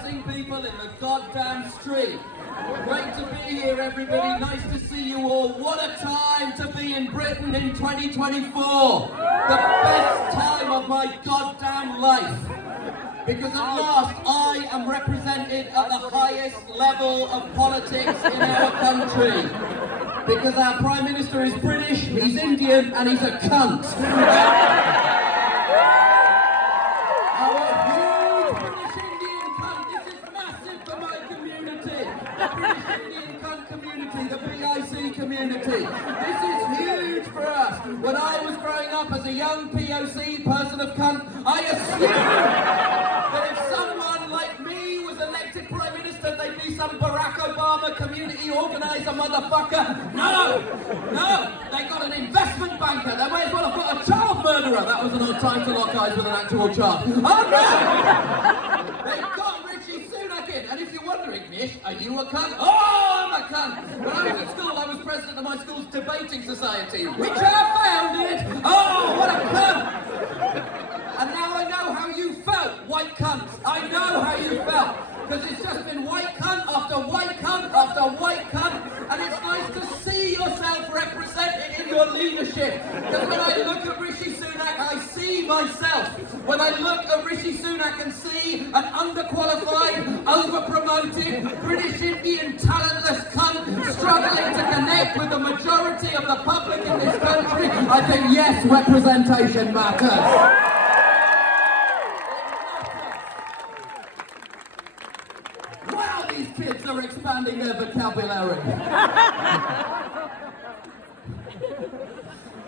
harassing people in the goddamn street. Great to be here, everybody. Nice to see you all. What a time to be in Britain in 2024. The best time of my goddamn life. Because at last I am represented at the highest level of politics in our country. Because our Prime Minister is British, he's Indian, and he's a cunt. Our huge British Indian cunt. This is massive for my community. The British Indian cunt community, the BIC community. This is huge for us. When I was growing up as a young POC, person of cunt, I assumed that if someone like me was elected Prime Minister, they'd be some Barack Obama community organizer motherfucker. No! They got an investment banker. They may as well have got a child murderer. That was an odd time to lock eyes with an actual child. Oh no! They got Rishi Sunak in. And if you're wondering, Nish, are you a cunt? Oh, I'm a cunt. When I was at school, I was president of my school's debating society, which I founded. Oh, what a cunt! And now I know how you felt, white cunts. I know how you felt. Because it's just been white cunt after white cunt after white cunt. And it's nice to see yourself represented in your leadership. Because when I look at Rishi Sunak, I see myself. When I look at Rishi Sunak and see an underqualified, overpromoted, British Indian talentless cunt struggling to connect with the majority of the public in this country, I think, yes, representation matters. These kids are expanding their vocabulary.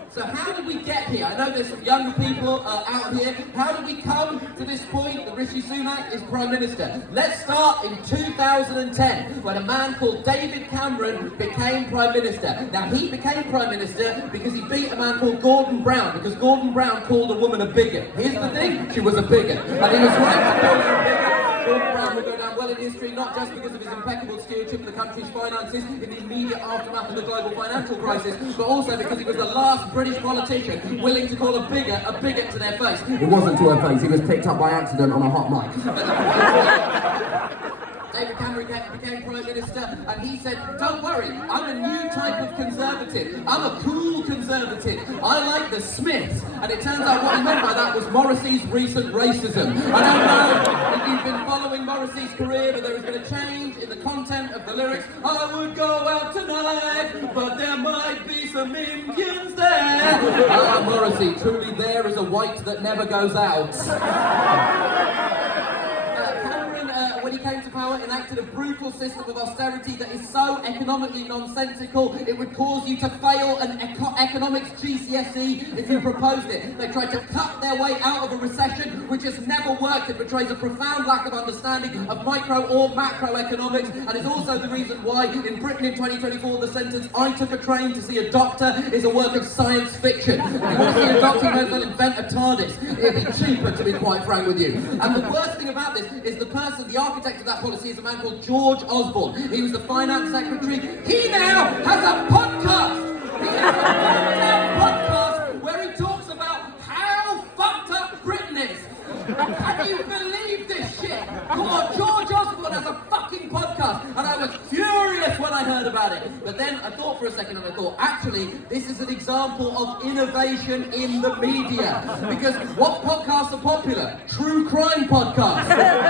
So how did we get here? I know there's some young people out here. How did we come to this point that Rishi Sunak is Prime Minister? Let's start in 2010, when a man called David Cameron became Prime Minister. Now, he became Prime Minister because he beat a man called Gordon Brown, because Gordon Brown called a woman a bigot. Here's the thing, she was a bigot. And he was right to call her a bigot. Gordon Brown will go down well in history, not just because of his impeccable stewardship of the country's finances in the immediate aftermath of the global financial crisis, but also because he was the last British politician willing to call a bigot to their face. It wasn't to her face, he was picked up by accident on a hot mic. David Cameron became Prime Minister, and he said, don't worry, I'm a new type of conservative. I'm a cool conservative. I like the Smiths. And it turns out what he meant by that was Morrissey's recent racism. I don't know if you've been following Morrissey's career, but there has been a change in the content of the lyrics. I would go out tonight, but there might be some Indians there. Morrissey, truly there is a white that never goes out. When he came to power, enacted a brutal system of austerity that is so economically nonsensical, it would cause you to fail an economics GCSE if you proposed it. They tried to cut their way out of a recession, which has never worked. It betrays a profound lack of understanding of micro or macroeconomics, and is also the reason why in Britain in 2024 the sentence, I took a train to see a doctor, is a work of science fiction. If you want to see a doctor, you may as well invent a TARDIS. It'd be cheaper, to be quite frank with you. And the worst thing about this is the architect of that policy is a man called George Osborne. He was the finance secretary. He now has a podcast! He has a podcast where he talks about how fucked up Britain is. Can you believe this shit? George Osborne has a fucking podcast, and I was furious when I heard about it. But then I thought for a second, and I thought, actually, this is an example of innovation in the media. Because what podcasts are popular? True crime podcasts.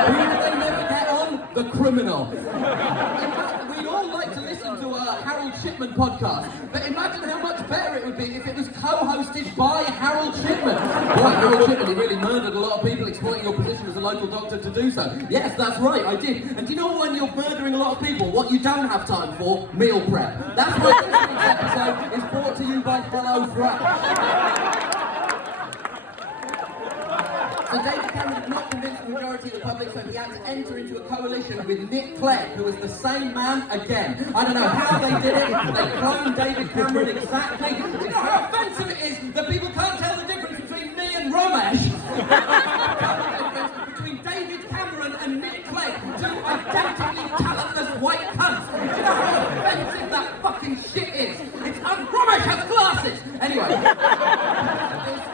Who do they never get on? The Criminal. In fact, we'd all like to listen to a Harold Shipman podcast, but imagine how much better it would be if it was co-hosted by Harold Shipman. Right, Harold Shipman, he really murdered a lot of people, exploiting your position as a local doctor to do so. Yes, that's right, I did. And do you know when you're murdering a lot of people, what you don't have time for? Meal prep. That's why this week's episode is brought to you by Fellow Fresh. So David Cameron did not convince the majority of the public, so he had to enter into a coalition with Nick Clegg, who was the same man again. I don't know how they did it. They cloned David Cameron exactly. Do you know how offensive it is that people can't tell the difference between me and Ramesh? Between David Cameron and Nick Clegg, two identically talentless white cunts. Do you know how offensive that fucking shit is? Ramesh has glasses! Anyway.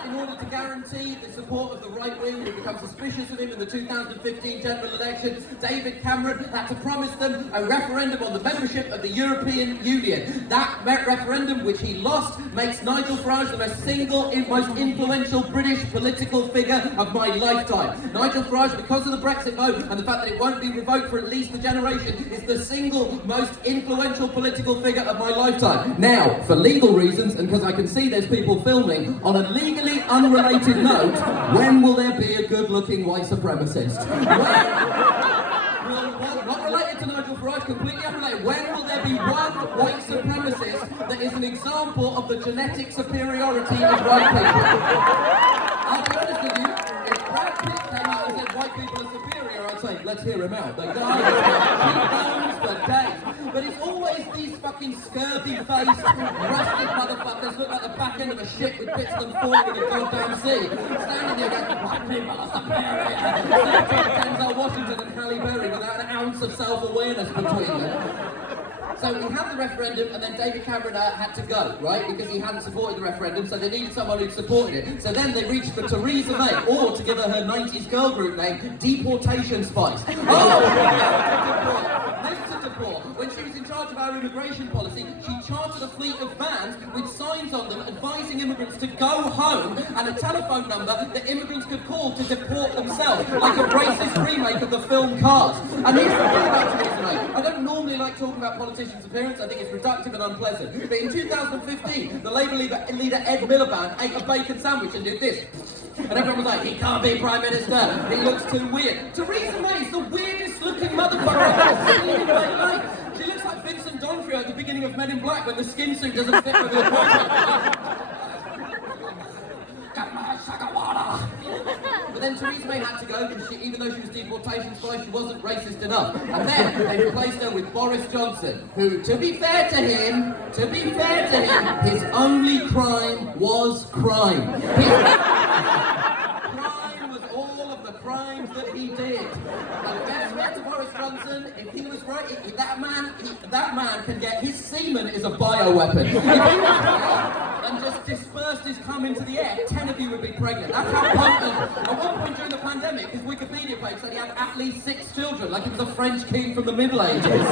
In order to guarantee the support of the right wing, we become become suspicious of him in the 2015 general election, David Cameron had to promise them a referendum on the membership of the European Union. That referendum, which he lost, makes Nigel Farage the most influential British political figure of my lifetime. Nigel Farage, because of the Brexit vote and the fact that it won't be revoked for at least a generation, is the single most influential political figure of my lifetime. Now, for legal reasons, and because I can see there's people filming, on a legally unrelated note, when will there be a good-looking white supremacist? Not related to Nigel Farage, completely unrelated. When will there be one white supremacist that is an example of the genetic superiority of white people? I'll be honest with you, if Brad Pitt came out and said white people are superior, I'd say, let's hear him out. The guy cheekbones for days. But it's always these fucking scurvy-faced, rusted motherfuckers look like the back end of a ship with bits of them falling in the goddamn sea. Standing there going, white people are superior. Denzel Washington and Halle Berry without an ounce of self-awareness between them. So we had the referendum, and then David Cameron had to go, right? Because he hadn't supported the referendum, so they needed someone who'd supported it. So then they reached for Theresa May, or to give her her 90s girl group name, Deportation Spice. When she was in charge of our immigration policy, she chartered a fleet of vans with signs on them advising immigrants to go home and a telephone number that immigrants could call to deport themselves, like a racist remake of the film Cars. And here's the thing about Theresa May. I don't normally like talking about politicians' appearance. I think it's reductive and unpleasant. But in 2015, the Labour leader Ed Miliband ate a bacon sandwich and did this. And everyone was like, he can't be Prime Minister, he looks too weird. Theresa May is the weirdest looking motherfucker I've ever seen in my life. She looks like Vincent D'Onofrio at the beginning of Men in Black when the skin suit doesn't fit with her body. But then Theresa May had to go because even though she was deportation spice, she wasn't racist enough. And then they replaced her with Boris Johnson, who, to be fair to him, his only crime was crime. Crime was all of the crimes that he did. And best bet to Boris Johnson, if he was right, that man can get, his semen is a bioweapon. If he was and just dispersed his cum into the air, 10 of you would be pregnant. That's how potent. At one point during the pandemic, his Wikipedia page said he had at least 6 children, like he was a French king from the Middle Ages.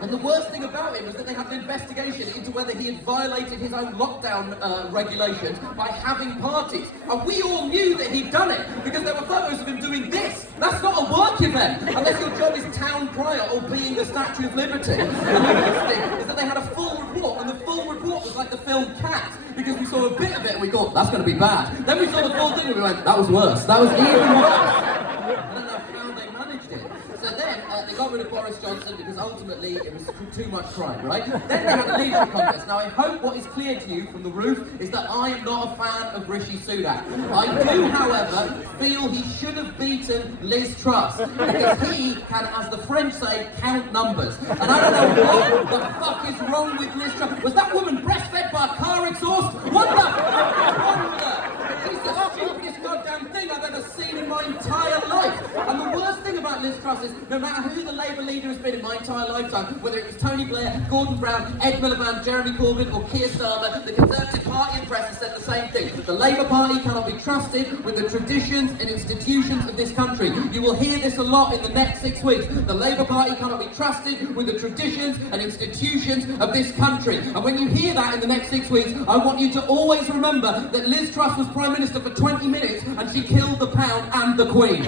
And the worst thing about it was that they had an investigation into whether he had violated his own lockdown regulations by having parties. And we all knew that he'd done it, because there were photos of him doing this. That's not a work event, unless your job is town crier or being the Statue of Liberty. And the worst thing is that they had a full report, and the full report was like the film Cat, because we saw a bit of it and we thought, that's going to be bad. Then we saw the full thing and we went, that was worse. That was even worse. I don't know how they managed it. So then they got rid of Boris Johnson because ultimately it was too much crime, right? Then they had a leadership contest. Now I hope what is clear to you from the roof is that I am not a fan of Rishi Sunak. I do, however, feel he should have beaten Liz Truss because he can, as the French say, count numbers. And I don't know what the fuck is wrong with Liz Truss. Was that woman breastfed by a car exhaust? What the fuck is wrong with her? She's the stupidest goddamn thing I've ever seen in my entire life. And the worst thing about Liz Truss is, no matter who the Labour leader has been in my entire lifetime, whether it was Tony Blair, Gordon Brown, Ed Miliband, Jeremy Corbyn or Keir Starmer, the Conservative Party and press has said the same thing. The Labour Party cannot be trusted with the traditions and institutions of this country. You will hear this a lot in the next 6 weeks. The Labour Party cannot be trusted with the traditions and institutions of this country. And when you hear that in the next 6 weeks, I want you to always remember that Liz Truss was Prime Minister for 20 minutes and she killed the pound and the Queen.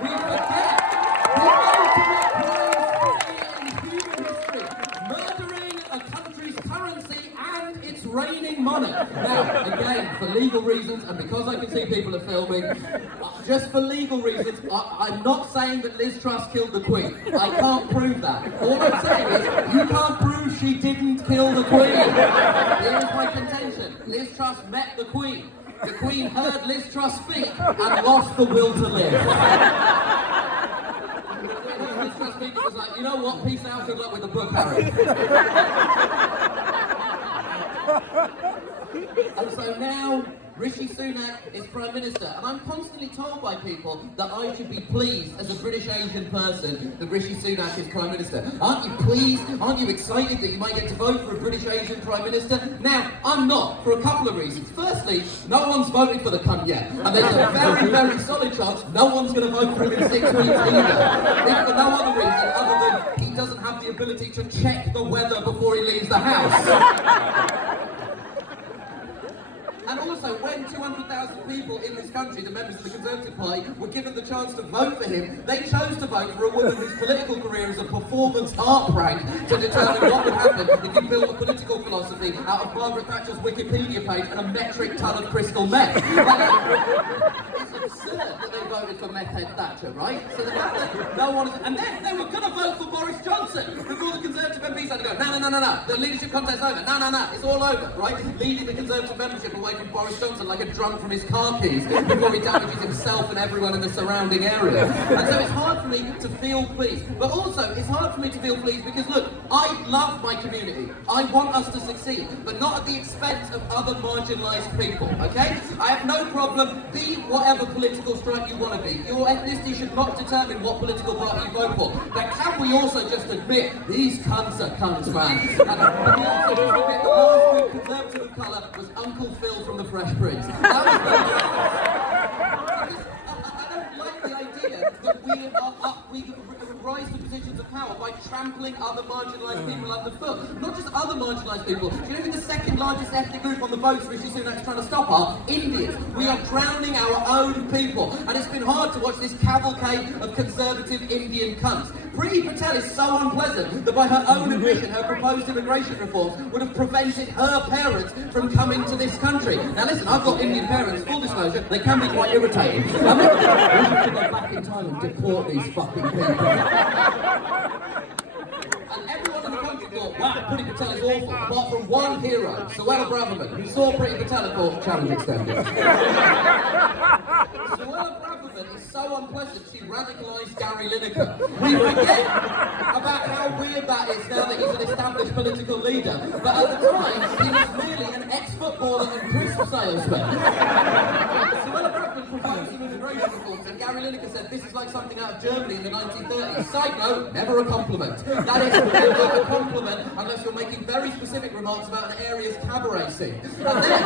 We forget the ultimate crime in human history, murdering a country's currency and its reigning monarch. Now, again, for legal reasons, and because I can see people are filming, just for legal reasons, I'm not saying that Liz Truss killed the Queen. I can't prove that. All I'm saying is, you can't prove she didn't kill the Queen. Here is my contention. Liz Truss met the Queen. The Queen heard Liz Truss speak and lost the will to live. Liz Truss speaking was like, you know what, peace out, good luck with the book, Harry. And so now Rishi Sunak is Prime Minister, and I'm constantly told by people that I should be pleased as a British Asian person that Rishi Sunak is Prime Minister. Aren't you pleased? Aren't you excited that you might get to vote for a British Asian Prime Minister? Now, I'm not, for a couple of reasons. Firstly, no one's voted for the cunt yet, and there's a very, very solid chance no one's going to vote for him in 6 weeks either. If for no other reason other than he doesn't have the ability to check the weather before he leaves the house. And also, when 200,000 people in this country, the members of the Conservative Party, were given the chance to vote for him, they chose to vote for a woman whose political career is a performance art prank to determine what would happen if you built a political philosophy out of Margaret Thatcher's Wikipedia page and a metric ton of crystal meth. It's absurd that they voted for meth head Thatcher, right? So the fact that no one is... And then they were going to vote for Boris Johnson before the Conservative MPs had to go, no, the leadership contest's over, no, it's all over, right? Leading the Conservative membership away from Boris Johnson like a drunk from his car keys before he damages himself and everyone in the surrounding area. And so it's hard for me to feel pleased. But also, it's hard for me to feel pleased because, look, I love my community. I want us to succeed, but not at the expense of other marginalised people, okay? I have no problem, be whatever political stripe you want to be. Your ethnicity should not determine what political party you vote for. But can we also just admit, these cunts are cunts, man. And can we also just admit the last good Conservative of colour was Uncle Phil from the Fresh Prince. That was I don't like the idea that we rise to positions of power by trampling other marginalised people underfoot. Not just other marginalised people. Do you know who the second largest ethnic group on the votes Rishi Sunak is trying to stop are? Indians. We are drowning our own people. And it's been hard to watch this cavalcade of conservative Indian cunts. Priti Patel is so unpleasant that by her own admission, her proposed immigration reforms would have prevented her parents from coming to this country. Now listen, I've got Indian parents, full disclosure, they can be quite irritating. I mean, we should go back in time and deport these fucking people. And everyone in the country thought, wow, Priti Patel is awful, apart from one hero, Suella Braverman, who saw Priti Patel and thought, challenge extended. Suella Braverman is so unpleasant, she radicalised Gary Lineker. We forget about how weird that is now that he's an established political leader. But at the time, he was merely an ex-footballer and crisp salesman. Suella Braverman proposed some immigration reforms, and Gary Lineker said this is like something out of Germany in the 1930s. Side note, never a compliment. That is never a compliment unless you're making very specific remarks about an area's cabaret scene. And then,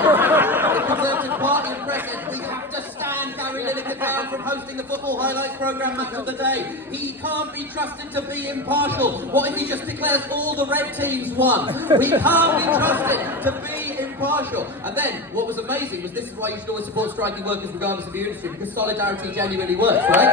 the Conservative Party and press said, we have to stand Gary Lineker down from hosting the football highlights programme Match of the Day. He can't be trusted to be impartial. What if he just declares all the red teams won? We can't be trusted to be impartial. And then, what was amazing was this is why you should always support striking workers regardless of your industry, because solidarity genuinely works, right?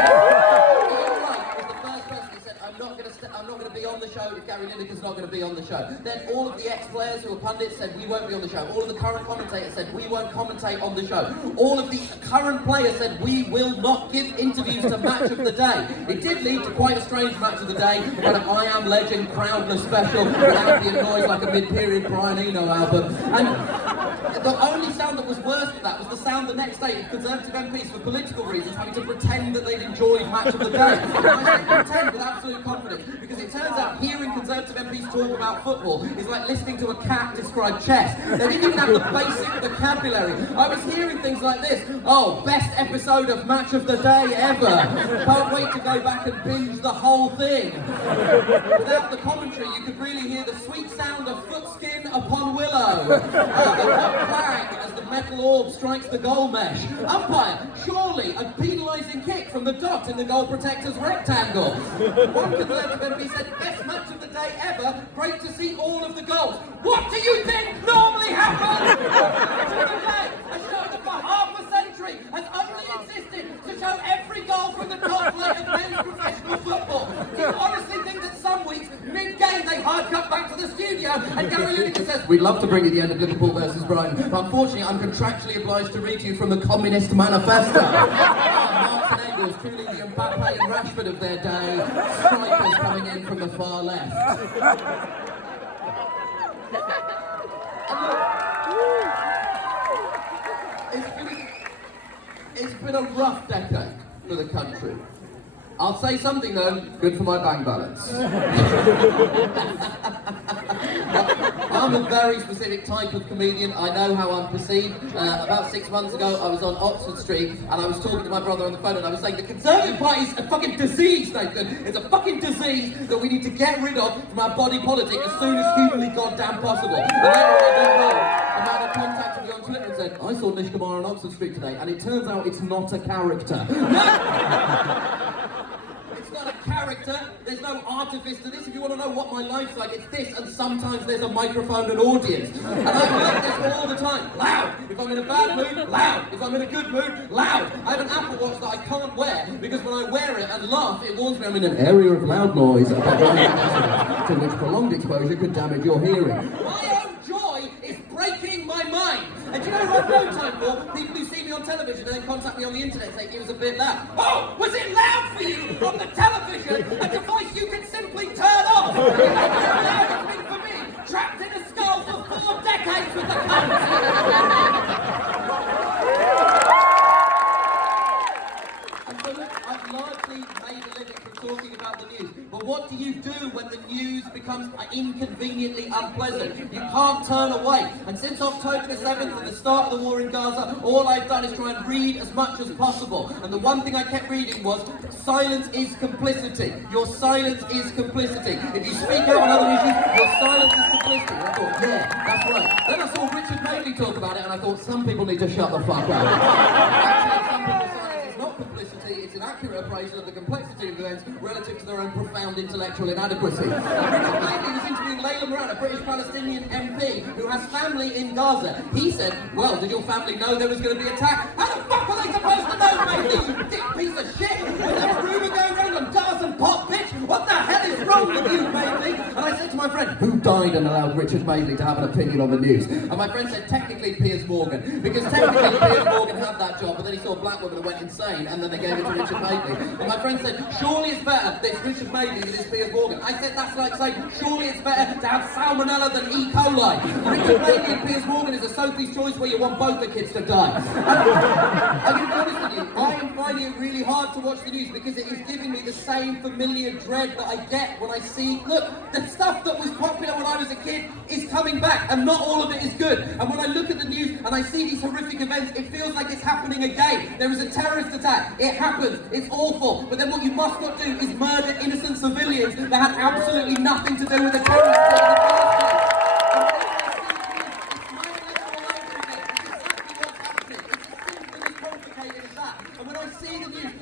I'm not going to be on the show if Gary Lineker's not going to be on the show. Then all of the ex-players who were pundits said we won't be on the show. All of the current commentators said we won't commentate on the show. All of the current players said we will not give interviews to Match of the Day. It did lead to quite a strange Match of the Day, about an I Am Legend crowdless special with ambient noise like a mid-period Brian Eno album. And the only sound that was worse than that was the sound the next day of Conservative MPs for political reasons having to pretend that they'd enjoyed Match of the Day. And I say pretend with absolute confidence, because it turns out hearing Conservative MPs talk about football is like listening to a cat describe chess. They didn't even have the basic vocabulary. I was hearing things like this: oh, best episode of Match of the Day ever. Can't wait to go back and binge the whole thing. Without the commentary, you could really hear the sweet sound of footskin upon willow. The hot clang as the metal orb strikes the goal mesh. Umpire, surely a penalising kick from the dot in the goal protector's rectangle. One Conservative MP said, best match of the day ever, great to see all of the goals. What do you think normally happens? A show that for half a century has only existed to show every goal from the top flight of men's professional football. Do you honestly think that some weeks, mid-game, they hard cut back to the studio and Gary Lineker says, we'd love to bring you the end of Liverpool versus Brighton, but unfortunately I'm contractually obliged to read to you from the Communist Manifesto. Martin Engels, truly the Mbappe and Rashford of their day, strikers coming in from the far left. It's been a rough decade for the country. I'll say something though, good for my bank balance. I'm a very specific type of comedian. I know how I'm perceived. About 6 months ago, I was on Oxford Street and I was talking to my brother on the phone and I was saying the Conservative Party is a fucking disease, Nathan. It's a fucking disease that we need to get rid of from our body politic as soon as humanly goddamn possible. And then when I got home, a man had contacted me on Twitter and said, I saw Nish Kumar on Oxford Street today, and it turns out it's not a character. It's not a character, there's no artifice to this. If you want to know what my life's like, it's this, and sometimes there's a microphone and audience. And I'm like this all the time. Loud! If I'm in a bad mood, loud! If I'm in a good mood, loud! I have an Apple Watch that I can't wear, because when I wear it and laugh, it warns me I'm in an area of loud noise, to which prolonged exposure could damage your hearing. My own joy is breaking my mind! And do you know who I've no time for? People who see me on television and then contact me on the internet saying it was a bit loud. Oh, was it loud for you on the television? A device you can simply turn off! How loud it's been for me, trapped in a skull for 4 decades with the cunt! I've largely made a living from talking about the news, but what do you do when the news becomes inconveniently unpleasant? You can't turn away. And since October the 7th and the start of the war in Gaza, all I've done is try and read as much as possible. And the one thing I kept reading was, silence is complicity. Your silence is complicity. If you speak out on other issues, your silence is complicity. And I thought, yeah, that's right. Then I saw Richard Madeley talk about it, and I thought, some people need to shut the fuck up. Actually, some people's silence is not complicity, it's an accurate appraisal of the complexity of events relative to their own profound intellectual inadequacy. Richard Madeley was interviewing Layla Moran, a British Palestinian MP who has family in Gaza. He said, well, did your family know there was going to be attack? How the fuck are they supposed to know, Madeley, you dick piece of shit? Was there a rumour going around on Gaza and Pop Bitch? What the hell is wrong with you, Madeley? And I said to my friend, who died and allowed Richard Madeley to have an opinion on the news? And my friend said, technically Piers Morgan. Because technically Piers Morgan had that job, but then he saw a black woman and went insane, and then they gave it to Richard Madeley. And my friend said, surely it's better that it's Richard Madeley than it's Piers Morgan. I said, that's like saying, surely it's better to have salmonella than E. coli. Richard Madeley and Piers Morgan is a Sophie's Choice where you want both the kids to die. I'm going to be honest with you, I am finding it really hard to watch the news because it is giving me the same familiar dread that I get when I see, look, the stuff that was popular when I was a kid is coming back, and not all of it is good. And when I look at the news and I see these horrific events, it feels like it's happening again. There is a terrorist attack, it happens, it's awful, but then what you must not do is murder innocent civilians that had absolutely nothing to do with the terrorist attack in the first place.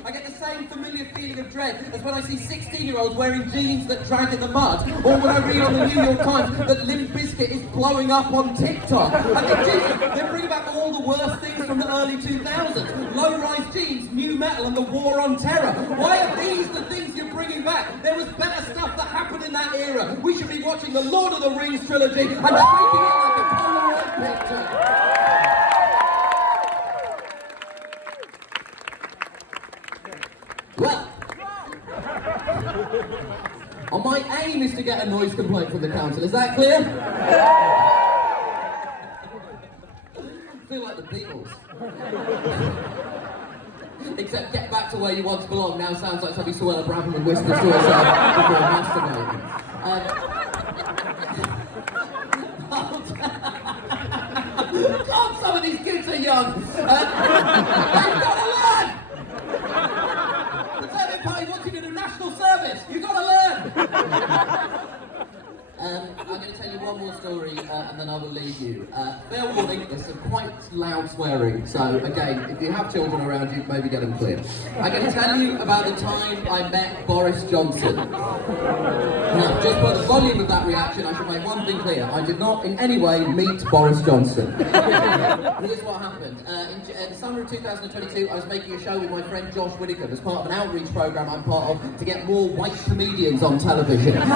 I get the same familiar feeling of dread as when I see 16-year-olds wearing jeans that drag in the mud, or when I read on the New York Times that Limp Bizkit is blowing up on TikTok. I think, Jesus, they bring back all the worst things from the early 2000s. Low-rise jeans, new metal, and the war on terror. Why are these the things you're bringing back? There was better stuff that happened in that era. We should be watching the Lord of the Rings trilogy and taking it like a Polaroid picture. Well, my aim is to get a noise complaint from the council. Is that clear? I feel like the Beatles. Except get back to where you once belonged now sounds like somebody Suella Braverman would whisper to herself before masturbating. God, some of these kids are young. They've got to learn! Party wants you to do national service. You've got to learn. I'm going to tell you one more story and then I will leave you. Fair warning, there's some quite loud swearing, so again, if you have children around you, maybe get them clear. I'm going to tell you about the time I met Boris Johnson. Now, just for the volume of that reaction, I should make one thing clear. I did not in any way meet Boris Johnson. Here's what happened. In the summer of 2022, I was making a show with my friend Josh Whittaker as part of an outreach programme I'm part of to get more white comedians on television. And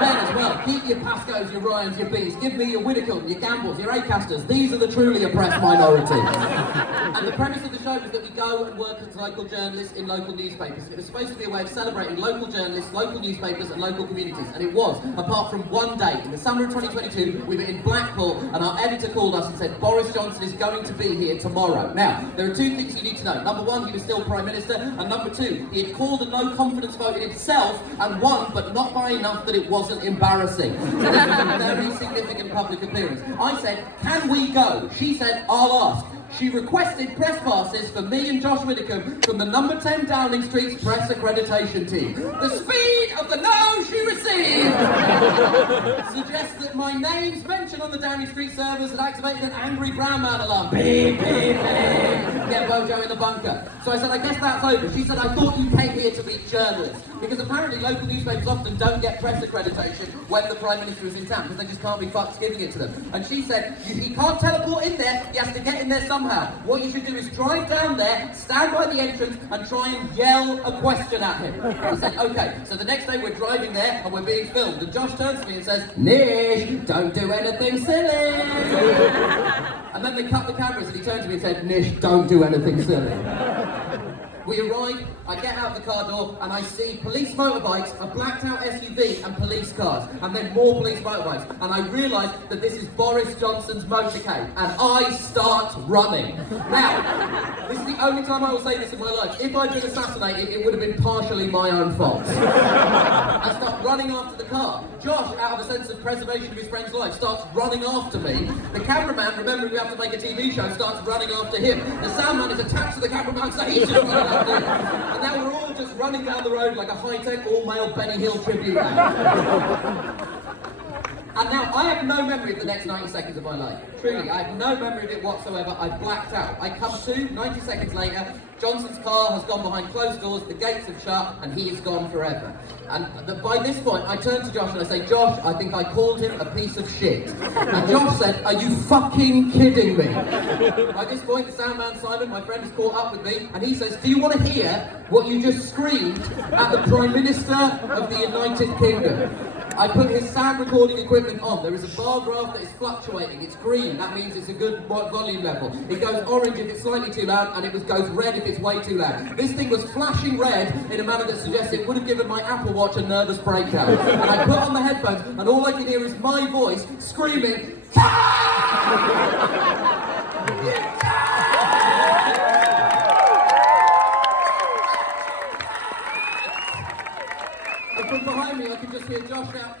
men as well. Keep your Pascos, your Ryans, your Bs. Give me your Whittaker, your Gambles, your Acasters. These are the truly oppressed minority. And the premise of the show was that we go and work as local journalists in local newspapers. It was supposed to be a way of celebrating local journalists, local newspapers and local communities. And it was, apart from one day. In the summer of 2022, we were in Blackpool and our editor called us and said, Boris Johnson is going to be here tomorrow. Now, there are two things you need to know. Number one, he was still Prime Minister. And number two, he had called a no confidence vote in himself and won, but not by enough that it wasn't embarrassing. embarrassing. So this was a very significant public appearance. I said, can we go? She said, I'll ask. She requested press passes for me and Josh Widdicombe from the number 10 Downing Street's press accreditation team. The speed of the no she received suggests that my name's mentioned on the Downing Street servers had activated an angry brown man alarm. Beep, beep, beep. Get Bojo in the bunker. So I said, I guess that's over. She said, I thought you came here to meet journalists. Because apparently local newspapers often don't get press accreditation when the Prime Minister is in town, because they just can't be fucked giving it to them. And she said, he can't teleport in there, he has to get in there somehow. What you should do is drive down there, stand by the entrance, and try and yell a question at him. I said, okay. So the next day we're driving there, and we're being filmed, and Josh turns to me and says, Nish, don't do anything silly. And then they cut the cameras, and he turned to me and said, Nish, don't do anything silly. We arrive, I get out the car door, and I see police motorbikes, a blacked out SUV, and police cars, and then more police motorbikes. And I realise that this is Boris Johnson's motorcade, and I start running. Now, this is the only time I will say this in my life. If I'd been assassinated, it would have been partially my own fault. I start running after the car. Josh, out of a sense of preservation of his friend's life, starts running after me. The cameraman, remembering we have to make a TV show, starts running after him. The soundman is attached to the cameraman, so he's just running. And now we're all just running down the road like a high-tech, all-male Benny Hill tribute band. And now, I have no memory of the next 90 seconds of my life. Truly, I have no memory of it whatsoever. I blacked out. I come to, 90 seconds later, Johnson's car has gone behind closed doors, the gates have shut, and he is gone forever. And by this point, I turn to Josh and I say, Josh, I think I called him a piece of shit. And Josh said, are you fucking kidding me? By this point, the soundman Simon, my friend, has caught up with me, and he says, do you want to hear what you just screamed at the Prime Minister of the United Kingdom? I put his sound recording equipment on. There is a bar graph that is fluctuating. It's green, that means it's a good volume level. It goes orange if it's slightly too loud, and it goes red if it's way too loud. This thing was flashing red in a manner that suggests it would have given my Apple Watch a nervous breakdown. And I put on the headphones, and all I can hear is my voice screaming, and from behind me, I can just hear Josh shout,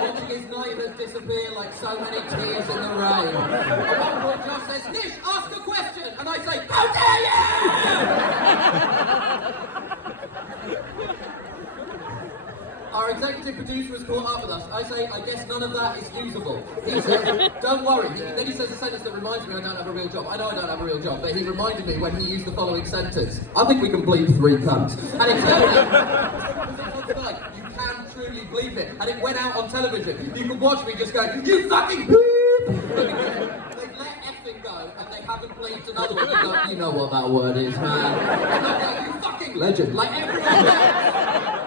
watching his neighbours disappear like so many tears in the rain. At one point, Josh says, Nish, ask a question! And I say, how dare you! Our executive producer has caught up with us. I say, I guess none of that is usable. He says, don't worry. Then he says a sentence that reminds me I don't have a real job. I know I don't have a real job, but he reminded me when he used the following sentence. I think we can bleep 3 cunts. And it turned out, you can truly bleep it. And it went out on television. You can watch me just go, you fucking poop! They've let effing go, and they haven't bleeped another one. Go, you know what that word is, man. And I'm like, you fucking legend. Like everyone.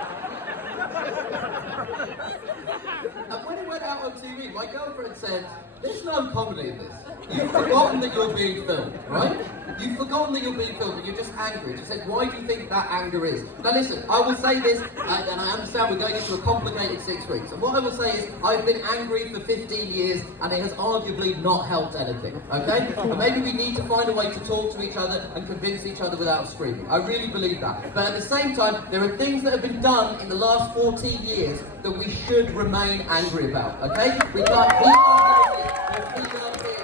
And when it went out on TV, my girlfriend said, there's no comedy in this. You've forgotten that you're being filmed, right? You've forgotten that you're being filmed, and you're just angry. She says, why do you think that anger is? Now listen, I will say this, and I understand we're going into a complicated 6 weeks. And what I will say is, I've been angry for 15 years, and it has arguably not helped anything, okay? And maybe we need to find a way to talk to each other and convince each other without screaming. I really believe that. But at the same time, there are things that have been done in the last 14 years that we should remain angry about, okay? We can't keep on doing it. We can't be in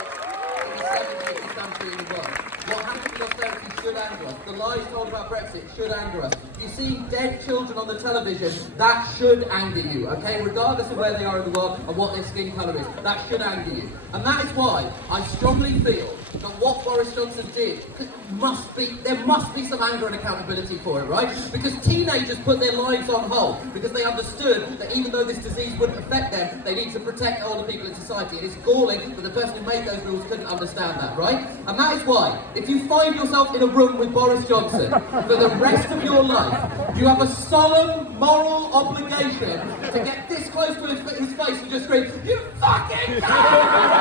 the 7th country in the world. What happened with austerity should anger us. The lies told about Brexit should anger us. You see dead children on the television, that should anger you, okay? Regardless of where they are in the world and what their skin colour is, that should anger you. And that is why I strongly feel that what Boris Johnson did, there must be some anger and accountability for it, right? Because teenagers put their lives on hold because they understood that even though this disease wouldn't affect them, they need to protect older people in society. And it's galling that the person who made those rules couldn't understand that, right? And that is why, if you find yourself in a room with Boris Johnson for the rest of your life, you have a solemn moral obligation to get this close to his face and just scream, you fucking cunt!